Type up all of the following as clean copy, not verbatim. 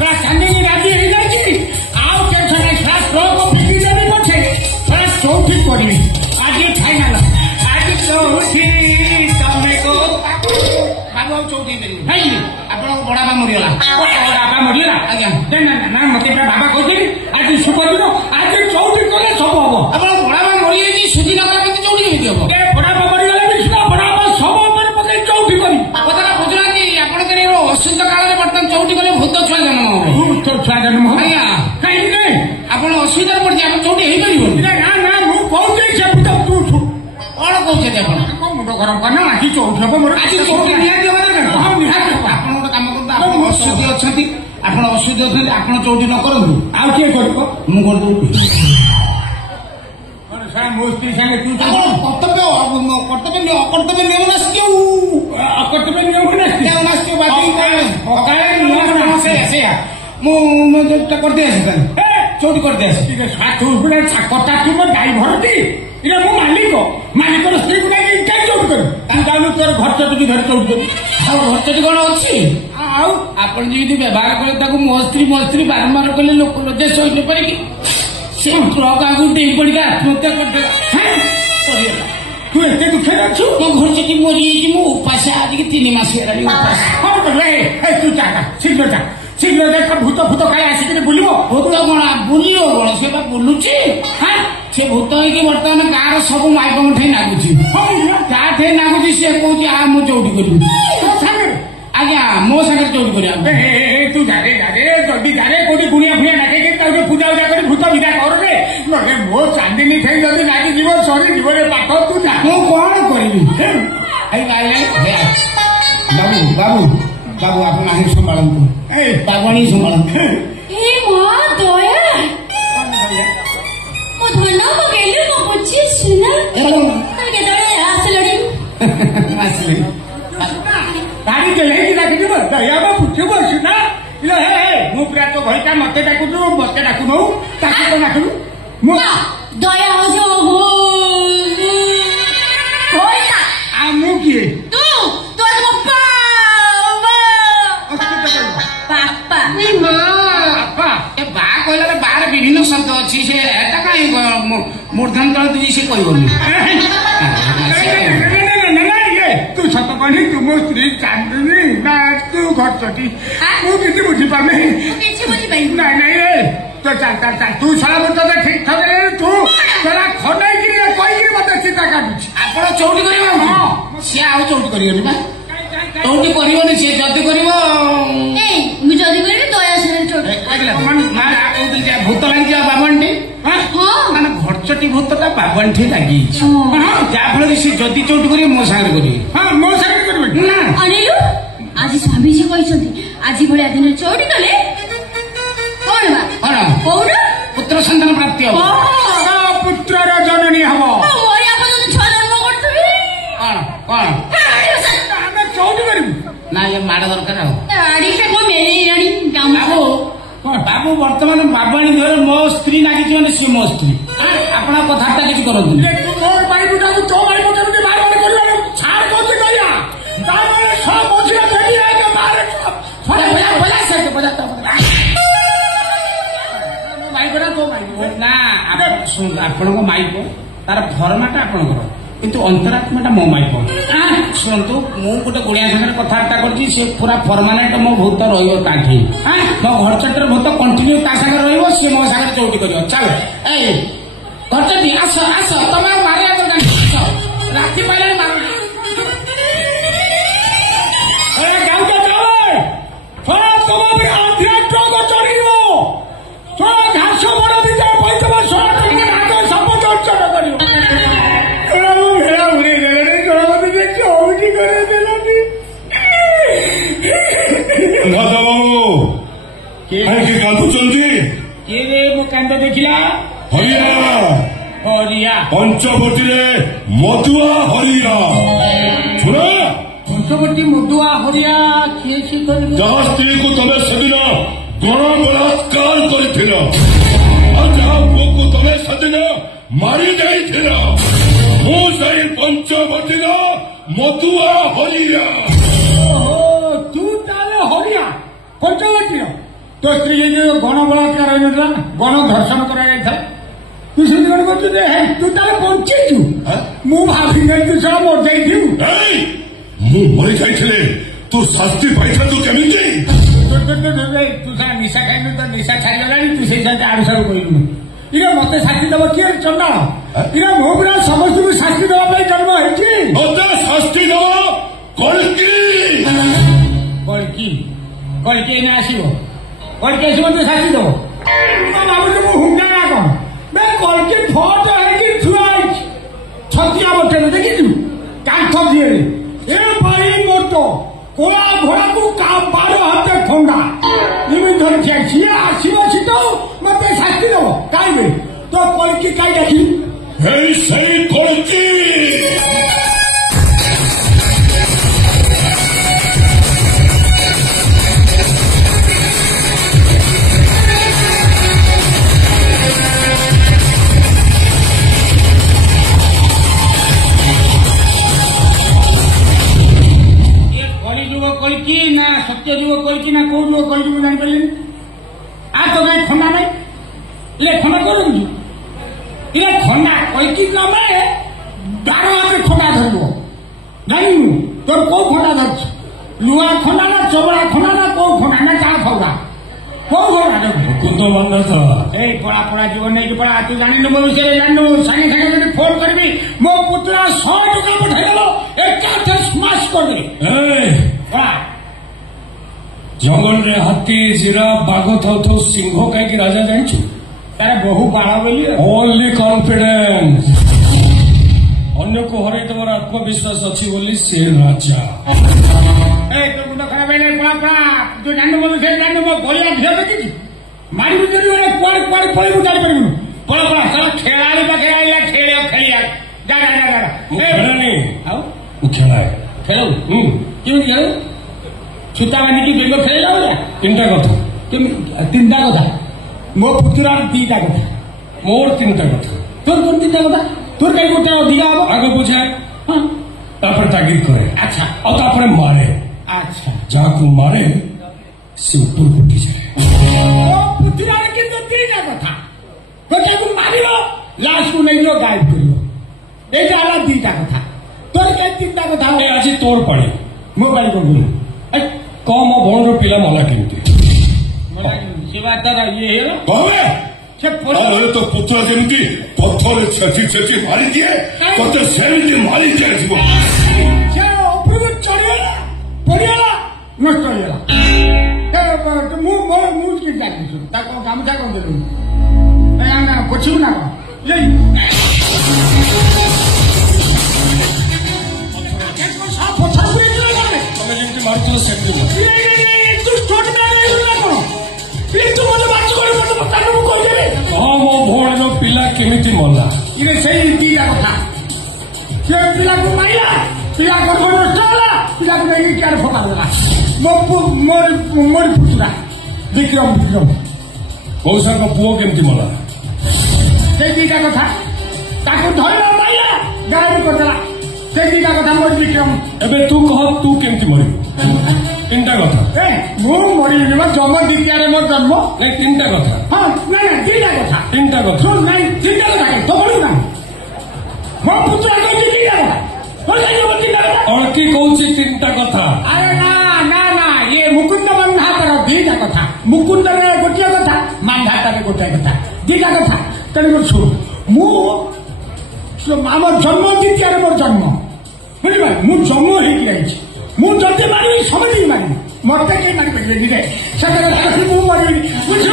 ଚାନ୍ଦିନୀ ରାଜି ହେଇଯାଇଛି ଆଉ ଟେନସନ ନାହିଁ ଟ୍ରକ୍ ଫିକିଦେବି ପଛେ ଚଉଠି କରିବି ଆଜି ଫାଇନାଲ ଆଜି ଚଉଠି ତମେ ବାବୁ ଆଉ ଚଉଠି ଦେବି ନାଇଁ ଆପଣଙ୍କ ବଡ ବାବା ମରିଗଲା ବାବା ମରିଗଲା ଆଜ୍ଞା ନା ମତେ ବାବା କହୁଥିଲି ଆଜି ଶୁଭ ଦିନ ଆଜି ଚଉଠି କଲେ ସବୁ ହବ ଆପଣଙ୍କ ବଡ ବାବା ମରିଯାଇଛି ସୁଧି ନଗଲା କେତେ ଚଉଠି କେମିତି ହବ ବଡ ବାବା ମରିଗଲେ ବି ସୁଧା ବଡ ବାବା ସବୁ ଉପରେ ପକେଇ ଚଉଠି କରିବି କଥାଟା ବୁଝୁନାହାନ୍ତି ଆପଣଙ୍କର ଅସୁସ୍ଥ କାଳରେ ବର୍ତ୍ତମାନ ଚଉଠି କଲେ ଭୂତ ଛୁଆ ଜନ୍ମ ହବ ଭୂତ ଛୁଆ ଜନ୍ମ ହବ ଆଜ୍ଞା କାହିଁକି ଆପଣ ଅସୁବିଧାରେ ପଡିଛି ଆପଣ ଚଉଠି ହେଇପାରିବନି ନା ମୁଁ କହୁଛି ସେ ଭୂତ ତୁ କଣ କହୁଛନ୍ତି ଆପଣ ମୁଣ୍ଡ ଗରମ କରନା ଆଜି ଚଉଠି ହବ ମୋର ଆଜି ଚଉଠି ନିହାତି ହବ ନିହାତି ହବ ଆପଣ ଗୋଟେ କାମ କରନ୍ତୁ ଆପଣ ଅସୁସ୍ଥ ଅଛନ୍ତି ଆପଣ ଅସୁସ୍ଥ ଅଛନ୍ତି ଆପଣ ଚଉଠି ନ କରନ୍ତୁ ଆଉ କିଏ କରିବ ମୁଁ କରିଦେବି ମୋ ସ୍ତ୍ରୀ ସାଙ୍ଗେ ତୁ କର୍ତ୍ତବ୍ୟ ଅକର୍ତ୍ତବ୍ୟ ନିୟମ ନାସ୍ତି ଅକର୍ତ୍ତବ୍ୟ ନିୟମ ନାସ୍ତି ସେଇଆ ମୁଁ କରିଦେଇ ଆସି ତାହେଲେ ଚଉଠି କରିଦେଇ ଆସି କଥା ତୁ ମୋ ଡ୍ରାଇଭରଟି ଏଇଟା ମୋ ମାଲିକର ସ୍ତ୍ରୀକୁ ନେଇକି ଚଉଠି କରିବି ତୁ ଯାଉନୁ ତୋର ଘରଚଟି ଧରି ଚଉଠି କରିବି ଆଉ ଘରଚଟି କଣ ଅଛି ଆଉ ଆପଣ ଯେମିତି ବ୍ୟବହାର କଲେ ତାକୁ ମୋ ସ୍ତ୍ରୀ ବାରମ୍ବାର କଲେ ଲୋକ ଲଜ୍ଜା ସହି ପାରିକି ସେ ଟ୍ରକ୍ ଆଗକୁ ଡେଇଁ ପଡ଼ିକି ଆତ୍ମହତ୍ୟା କରିଦେଲା ତୁ ଏତେ ଦୁଃଖରେ ଅଛୁ ମୋ ଘରଚଟି ମରିଯାଇଛି ମୁଁ ଉପାସ ଆଜିକି 3 ମାସ ହେଲାଣି ଉପାସ ତୁ ଶୀଘ୍ର ଯା ଭୂତ କାଳେ ଆସିକିରି ବୁଲିବ ଭୂତ କଣ ବୁଲିବ କଣ ସେ ବା ବୁଲୁଛି ସେ ଭୂତ ହେଇକି ବର୍ତ୍ତମାନ ଗାଁର ସବୁ ମାଇପଙ୍କ ଠାଇ ନାଗୁଛି କାହା ଠାଇ ନାଗୁଛି ସେ କହୁଛି ମୁଁ ଚଉଠି କରିବି ଆଜ୍ଞା ମୋ ସାଙ୍ଗରେ ଚଉଠି କରିବା ତୁ ଯାରେ ଜଲ୍ଦି ଯାରେ କୋଉଠି ଗୁଣିଆ ଫୁଣିଆ ଡାକେଇକି ତାକୁ ପୂଜା କରି ଭୂତ ବିଦା କରୁରେ ନହେଲେ ମୋ ଚାନ୍ଦିନୀ ଠାଇ ଯଦି ଲାଗିଯିବ ସରିଯିବ ରେ ପାଠ ତୁ ଯା ମୁଁ କଣ କରିବି ବାବୁ ଆପଣ ଆଣି ସମ୍ଭାଳନ୍ତୁ ବାବୁ ଆଣି ସମ୍ଭାଳନ୍ତୁ ଗାଡ଼ି ଚଲେଇକି ଡାକିଯିବ ଦୟା ପୁଛିବ ସିନା ମୁଁ ପୁରା ତୋ ଘରିକା ମତେ ଡାକୁଛୁ ମତେ ଡାକୁନୁ ତାକୁ ତ ଡାକୁନୁ ଦୟା ମୁଁ କିଏ ବିଭିନ୍ନ ଶବ୍ଦ ଅଛି ସେ ଏଟା କାହିଁ ମୂର୍ଦ୍ଧାନ୍ତର ଦେଇ ସେ କହିବନି ତୁ ସତ କହିଲି ତୁ ମୋ ସ୍ତ୍ରୀ ଚାନ୍ଦିନୀ ନା ତୁ ଘରଚଟି ମୁଁ କିଛି ବୁଝିପାରୁନି ନାଇଁ ତୁ ଚାଲ ତୁ ସଳା ମତେ ଠିକ ଠାକ ତୁ ସେଟା ଖଣ୍ଡେଇକିରି କହିକିରି ମତେ ଚିନ୍ତା କାଟୁଛି ଆପଣ ଚଉଠି କରିବ ସିଏ ଆଉ ଚଉଠି କରିବନି ବା ଚଉଠି କରିବନି ସିଏ ଯଦି କରିବ ମୁଁ ଯଦି କରିବି ଦୟା ଭୂତ ଲାଗିଯିବା ବାବାଣ୍ଟି ମାନେ ଘରଚଟି ଭୂତଟା ବାବାଣ୍ଠି ଲାଗିଛି ଯାହା ଫଳରେ ସେ ଯଦି ଚଉଠି କରିବେ ମୋ ସାଙ୍ଗରେ କରିବେ ମୋ ସାଙ୍ଗରେ କରିବେ ଅନେଇଲୁ ଆଜି ସ୍ୱାମୀଜୀ କହିଛନ୍ତି ଆଜି ଭଳିଆ ଦିନ ଚଉଠି କଲେ କଣ କହୁନ ପୁତ୍ର ସନ୍ତାନ ପ୍ରାପ୍ତି ହବ ପୁତ୍ରର ଜନନୀ ହବ ଛୁଆ ଜନ୍ମ କରୁଥିବି କଣ ଆମେ ଚଉଠି କରିବୁ ନା ଏ ମାଡ ଦରକାର ବାବୁ ବର୍ତ୍ତମାନ ବାବାଣୀ ଦେହରେ ମୋ ସ୍ତ୍ରୀ ଲାଗିଛି ମାନେ ସିଏ ମୋ ସ୍ତ୍ରୀ ଆପଣ କଥାବାର୍ତ୍ତା କିଛି କରନ୍ତୁ ନା ଆପଣଙ୍କ ମାଇପ ତାର ଫର୍ମାଟା ଆପଣଙ୍କର କିନ୍ତୁ ଅନ୍ତରାତ୍ମାଟା ମୋ ମାଇପ ଶୁଣନ୍ତୁ ମୁଁ ଗୋଟେ ଗୁଣିଆ ସାଙ୍ଗରେ କଥାବାର୍ତ୍ତା କରୁଛି ସେ ପୁରା ପରମାନେଣ୍ଟ ମୋ ଭୂତ ରହିବ ତାଠି ମୋ ଘରଚଟିର ଭୂତ କଣ୍ଟିନ୍ୟୁ ତା ସାଙ୍ଗରେ ରହିବ ସିଏ ମୋ ସାଙ୍ଗରେ ଚଉଠି କରିବ ଚାଲ ଏଇ ଘରଚଟି ଆସ ତମେ ଆଉ ମାରିବା ଦରକାର ରାତି ପାଇଲାଣି ମାର ଘାସ ବଡ ଦିଟା ପଇସା ସବୁ ଚର୍ଚନ କରିବ କାନ୍ଦୁଛନ୍ତି କିଏ ମୋ କାନ୍ଦ ଦେଖିଲା ହରିଆ ପଞ୍ଚବଟୀରେ ମଧୁଆ ହରିଆ ଶୁଣ ପଞ୍ଚବଟୀ ମଧୁଆ ହରିଆ କିଏ ଯାହା ସ୍ତ୍ରୀକୁ ତମେ ସେଦିନ ଗଣ ବଳାତ୍କାର କରିଥିଲ ଆଉ ଯାହା ପୁଅକୁ ତମେ ସେଦିନ ମାରି ଯାଇଥିଲ ମୁଁ ସେଇ ପଞ୍ଚବଟୀର ମଧୁଆ ହରିଆ ତୁ ତାହେଲେ ହରିଆ ପଞ୍ଚବଟୀର तो स्त्री गण बलात्कार होता गण धर्षण कर तू से कौन कर तू तार बंचीचु मु भाभी तू सब मर जाइथु मु मरी जाइथिले तू शास्ति पाइथा तू केमिति तू सा निशा खाइनु तो निशा छाड़ी गलानी तू से जाते आरु सारु कहलु इरे मते शास्ति दब किए चंडाल इरे मो बिना समस्त को शास्ति दबा पे जन्म हेछि मते शास्ति दब कलकी कलकी ने आसीबो कलकी आसीबो तो शास्ति दब बाबू मु हुंडा ना कोन बे कलकी फोट है कि थुआई छतिया बटे देखिछु काठ दिए ए भाई मोटो कोला घोड़ा को का 12 हाथ ठंडा इमे धर छिया आसीबो छि तो मते शास्ति दो काई तो कलकी काई देखी हे सही कलकी कलकी ना सत्य जुग कलकी ना कौ जुग कलकी को जान पारे आ तो कहीं खंडा नहीं ले खंडा करूँ इले खंडा कलकी नाम 12 हाथ खंडा धरब जानी तोर कौ खंडा धर लुआ खंडा ना चौड़ा खंडा ना कौ खंडा ना चार फौड़ा कौ खंडा कुंद बंद था ए पड़ा पड़ा जीवन नहीं पड़ा तू जानी मो विषय जानू सागे सागे फोन करबी मो पुत्रा 100 टका पठाइलो एका स्माश कर दे जंगल रे हाथी जिराफ बाघ थाउ सिंह कहीं राजा जानी तार बहु बाड़ बोली ओनली कॉन्फिडेंस अन्य को हर तुम आत्मविश्वास अच्छी बोली से राजा तो मुंड खराब है पड़ा पड़ा तू जान बोल से जान मो बलिया झियो देखी मारी भी जरी कुआड़ कुआड़ पड़ी उतार करू पड़ा पड़ा साला खेलाड़ी बा खेलाइला खेलिया जा जा जा जा खेला नहीं आओ खेला है खेलो क्यों खेलो छुटा बांधी की बेंगो खेल तीनटा कथा तीनटा कथा मो पुतुरा 2टा कथा मोर 3टा कथा तोर कौन 3टा कथा तोर कहीं गोटे अधिका हम आगे बुझाए तापर तागिद करे अच्छा और तापर मारे अच्छा जाकू मारे से ऊपर उठी जाए पुतुरा किंतु 3टा कथा गोटे को मारिलो लाश को नहीं लो गायब करियो ए जाला 2टा कथा तोर कहीं 3टा कथा आज तोर पड़े मोबाइल को बोल कम भौण पिला मला केमती सेवा तर ये कहे अरे तो पुत्र जमी पथर छेची छेची मारी दिए कते सेमिति मारी दिए चढ़िगला पड़िगला नष्ट होगा मु मोर मुझ के जानी गामछा कौन देलु पछू ना मारतो सेमती मो भौण पिला केमिति मरला इरे सही 2टा कथा से पिला को मारिला पिला को नष्ट होला पिला को नहीं क्या फोका देला मोर पुतुरा विक्रम कौशा को पुओ केमिति मरला से 2टा कथा ताको धरला मारिला गायब कर देला से 2टा कथा मोर विक्रम एबे तू कह तू केमिति मरी 3टा कथा मु मरी जन्म 2 मोर जन्म नहीं 3टा कथा हाँ नहीं 2टा कथा 3टा कथा सुन नहीं 3टा कथा तो बोलू ना मो पुत्र को 2टा कथा हो जाइए 3टा कथा और की कौन सी 3टा कथा अरे ना ना ना ये मुकुंद मंधातर 2टा कथा मुकुंद रे गोटे कथा मंधातर गोटे कथा 2टा कथा तेरे सुन मु आम जन्म 2 मोर जन्म बुझे मु जन्म हो मु जति मारि समझी मारि मत के मारि पारे रे सकर मु मारि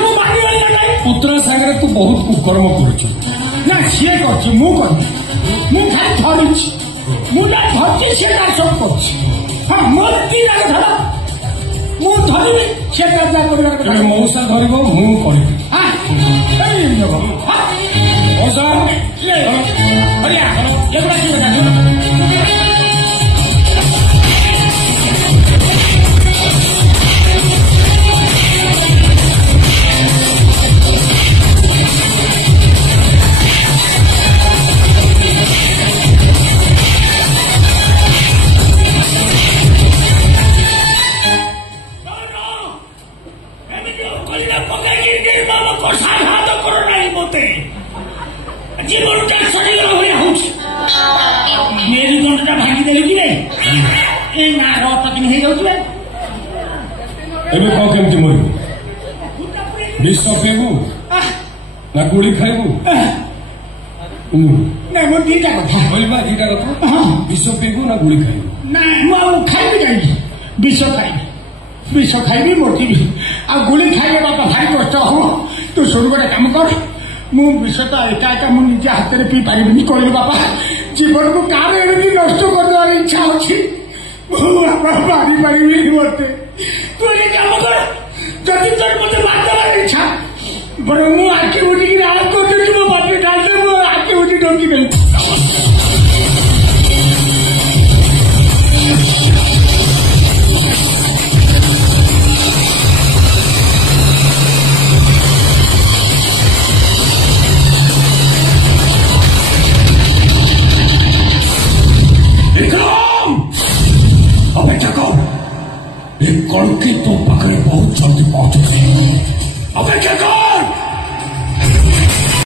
मु मारि नहीं पुत्र सागर तू बहुत कुकर्म करू ना सी कर मु खाली धरुची मुझे धरती से सब कर हाँ मोर 2टा धर मु धरबी से कर मौसा धरब मु करी मौसा गोली खाइबू ନାଇଁ ମୋ ଦିଟା କଥା କହିବା ଦିଟା କଥା ହଁ ବିଷ ପିଇବୁ ନା ଗୁଳି ଖାଇବୁ ନାଇଁ ମୁଁ ଆଉ ଖାଇବି କାହିଁକି ବିଷ ଖାଇବି ମୋଟିବି ଆଉ ଗୁଳି ଖାଇଲେ ବାପା ଭାରି କଷ୍ଟ ହବ ତୁ ଶୁଣୁ ଗୋଟେ କାମ କର ମୁଁ ବିଷ ତ ଏକା ଏକା ମୁଁ ନିଜ ହାତରେ ପିଇ ପାରିବିନି କହିଲି ବାପା ଜୀବନକୁ କାହାର ଏମିତି ନଷ୍ଟ କରିଦେବାର ଇଚ୍ଛା ଅଛି ମୁଁ ବାପା ମାରିପାରିବିନି ମତେ ତୁ ଏ କାମ କର ଯଦି ତୋର ମତେ ମାରିଦେବାର ଇଚ୍ଛା ବରଂ ମୁଁ ଆଖି ଉଠିକି ରାଜ କରିଦେଉଛି ମୋ ବାପା କାଢିଲେ ମୁଁ ଆଖି ଉଠି ଡଙ୍କି ଦେବି कल की तो पकड़े बहुत जल्दी पहुंचे अपेक्षा कर